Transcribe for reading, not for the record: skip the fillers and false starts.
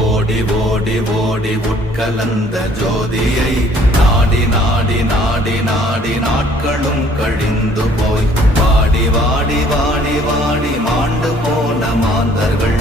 ஓடி ஓடி ஓடி உட்கலந்த ஜோதியை நாடி நாடி நாடி நாடி நாட்களும் கழிந்து போய் வாடி வாடி வாடி வாடி மாண்டு போன மாந்தர்கள்